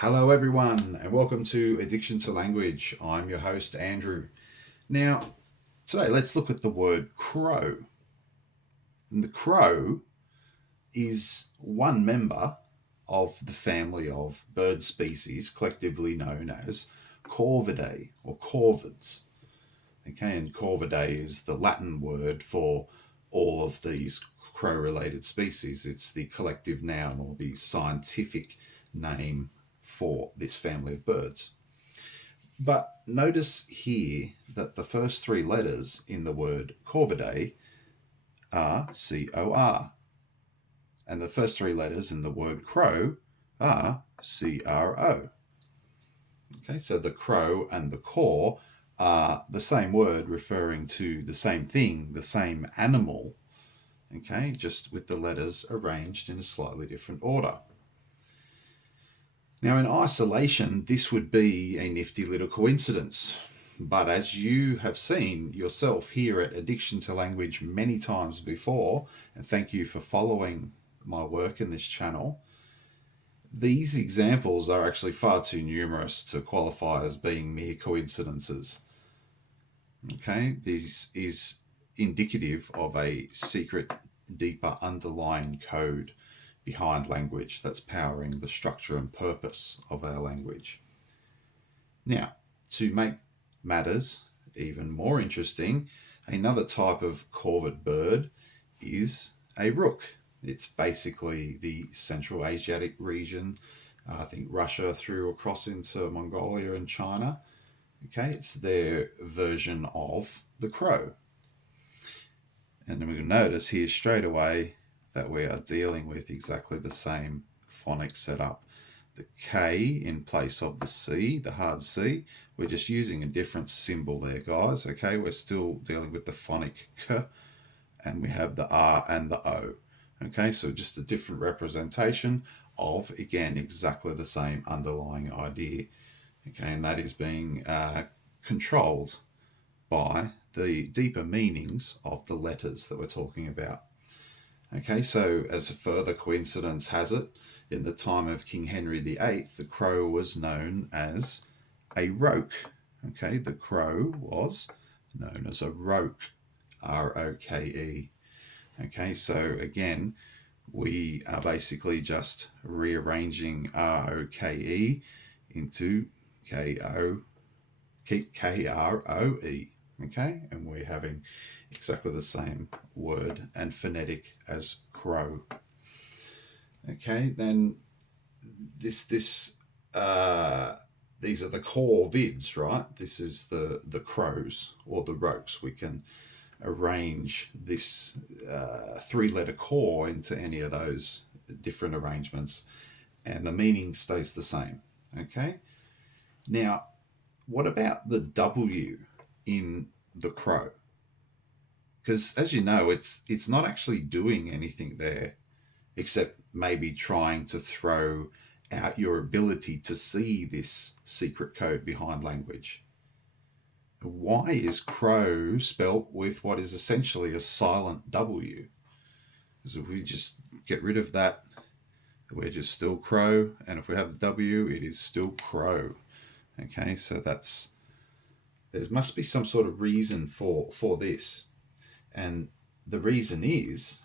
Hello, everyone, and welcome to Addiction to Language. I'm your host, Andrew. Now, today let's look at the word crow. And the crow is one member of the family of bird species collectively known as Corvidae or corvids. Okay, and Corvidae is the Latin word for all of these crow-related species. It's the collective noun or the scientific name for this family of birds. But notice here that the first three letters in the word Corvidae are C-O-R, and the first three letters in the word crow are C-R-O. Okay, so the crow and the caw are the same word referring to the same thing, the same animal, okay, just with the letters arranged in a slightly different order. Now, in isolation, this would be a nifty little coincidence. But as you have seen yourself here at Addiction to Language many times before, and thank you for following my work in this channel, these examples are actually far too numerous to qualify as being mere coincidences. Okay, this is indicative of a secret, deeper underlying code behind language that's powering the structure and purpose of our language. Now, to make matters even more interesting, another type of corvid bird is a rook. It's basically the Central Asiatic region, I think Russia through across into Mongolia and China. Okay, it's their version of the crow. And then we'll notice here straight away that we are dealing with exactly the same phonic setup. The K in place of the C, the hard C. We're just using a different symbol there, guys. Okay, we're still dealing with the phonic K, and we have the R and the O. Okay, so just a different representation of, again, exactly the same underlying idea. Okay, and that is being controlled by the deeper meanings of the letters that we're talking about. Okay, so as a further coincidence has it, in the time of King Henry VIII, the crow was known as a roke. Okay, the crow was known as a roke, R-O-K-E. Okay, so again, we are basically just rearranging R-O-K-E into K-R-O-E. Okay, and we're having exactly the same word and phonetic as crow. Okay, then these are the corvids, right? This is the crows or the rokes. We can arrange this three-letter caw into any of those different arrangements, and the meaning stays the same. Okay, now what about the W in the crow? Because as you know, it's not actually doing anything there except maybe trying to throw out your ability to see this secret code behind language. Why is crow spelt with what is essentially a silent W? Because if we just get rid of that, we're just still crow, and if we have the W, it is still crow. Okay, so there must be some sort of reason for this. And the reason is,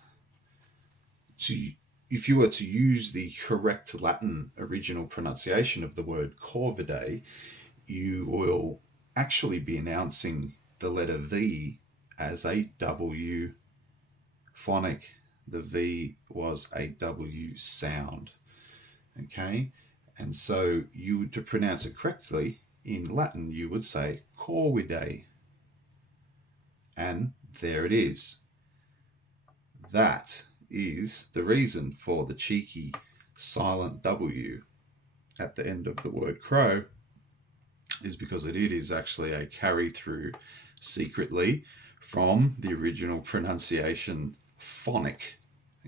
if you were to use the correct Latin original pronunciation of the word corvidae, you will actually be announcing the letter V as a W phonic. The V was a W sound. Okay, and so to pronounce it correctly in Latin, you would say corvidae. And there it is. That is the reason for the cheeky silent W at the end of the word crow, is because it is actually a carry through secretly from the original pronunciation phonic.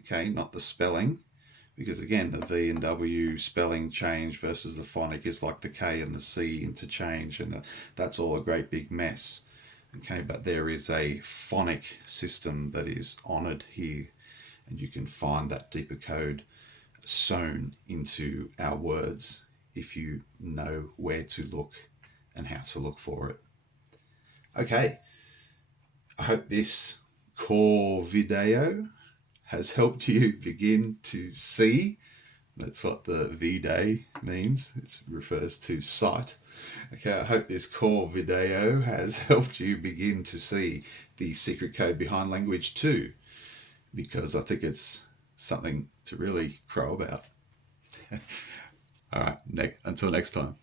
Okay, not the spelling, because again, the V and W spelling change versus the phonic is like the K and the C interchange, and that's all a great big mess. Okay, but there is a phonic system that is honored here, and you can find that deeper code sewn into our words if you know where to look and how to look for it. Okay, I hope this core video has helped you begin to see. That's what the V-Day means. It refers to sight. Okay, I hope this core video has helped you begin to see the secret code behind language 2, because I think it's something to really crow about. All right, until next time.